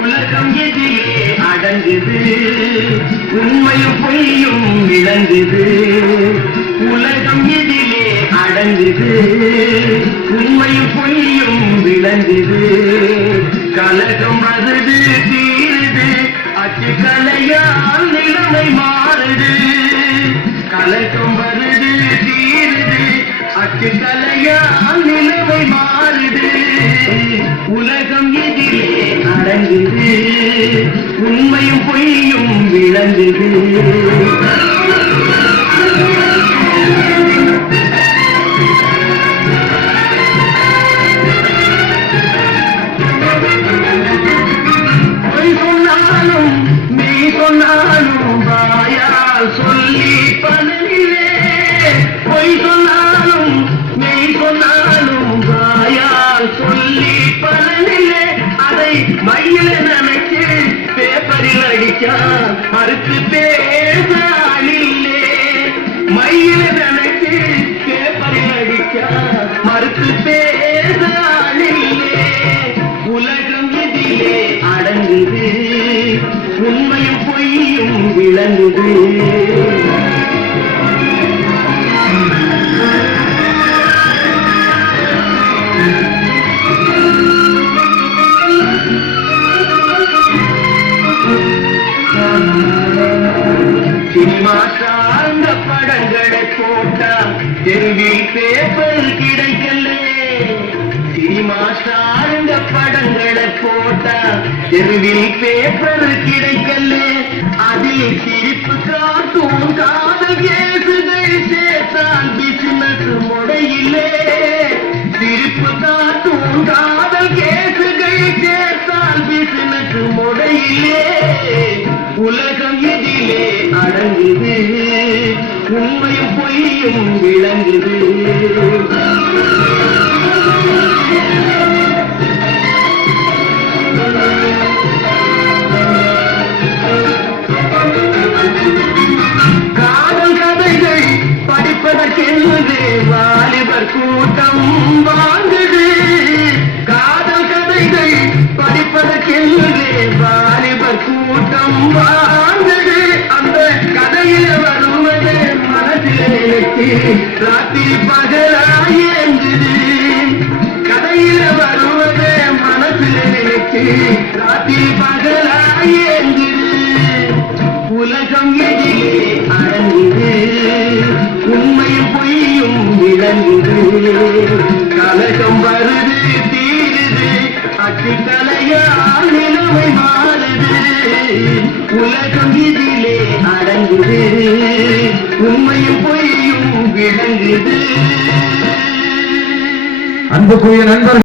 உலகம் எதிலே அடங்குது, உண்மையும் பொய்யும் விளங்குது. உலகம் எதிலே அடங்குது, உண்மையும் பொய்யும் விளங்குது. கலகம் வருது தீருது, அச்சு கலையால் நிலைமை மாறுது. கலகம் வருது தீருது, அச்சு கலையால் நிலைமை மாறுது. உலகம் எதிலே அடங்குது, உண்மையும் பொய்யும் விளங்குது. பொய் சொன்னாலும் மெய் சொன்னாலும் வாயால் சொல்லி பலனிலே. பொய் சொன்னாலும் மெய் சொன்னாலும் வாயால் சொல்லி பலனிலே. அதை மையில நினைச்சு பேப்பரில் அடிச்சா மறுத்து பேசாலில்லே. மையில நினைச்சு பேப்பரில் அடிச்சா மறுத்து பேசாலில்லே. உலகம் எதிலே அடங்குது, உண்மையும் பொய்யும் விளங்குது. சினிமா சார்ந்த படங்களை போட்டா தெருவில் பேப்பர் கிடைக்கல. சினிமா சார்ந்த படங்களை போட்டா தெருவில் பேப்பர் கிடைக்கல. அதில் சிரிப்பு காட்டும் காதல் கேசுகள் சேர்த்தால் பிசினஸ் முடையிலே. சிரிப்பு காட்டும் காதல் கேசுகள் சேர்த்தால் பிசினஸ் முடையிலே. உலகம் எதிலே அடங்குது, உண்மையும் பொய்யும் விளங்குது. காதல் கதைகள் படிப்பதற்கென்று வாலிபர் கூட்டம் வாங்குது. காதல் கதைகள் படிப்பதற்கென்று வாலிபர் கூட்டம் வாங்குது. அந்த கதையில் வருவது மனசில் நினைத்து ராத்திரி பகலாயேங்குது. கதையில் வருவது மனசில் நினைத்து ராத்திரி பகலாயேங்குது. உலகம் எதிலே அடங்குது, உண்மையும் பொய்யும் விளங்குது. கலகம் வருது தீருது, அச்சு கலையால் நிலைமை மாறுது. உலகம் எதிலே அடங்குது, உண்மையும் பொய்யும் விளங்குது. அன்புக்குரிய நண்பர்கள்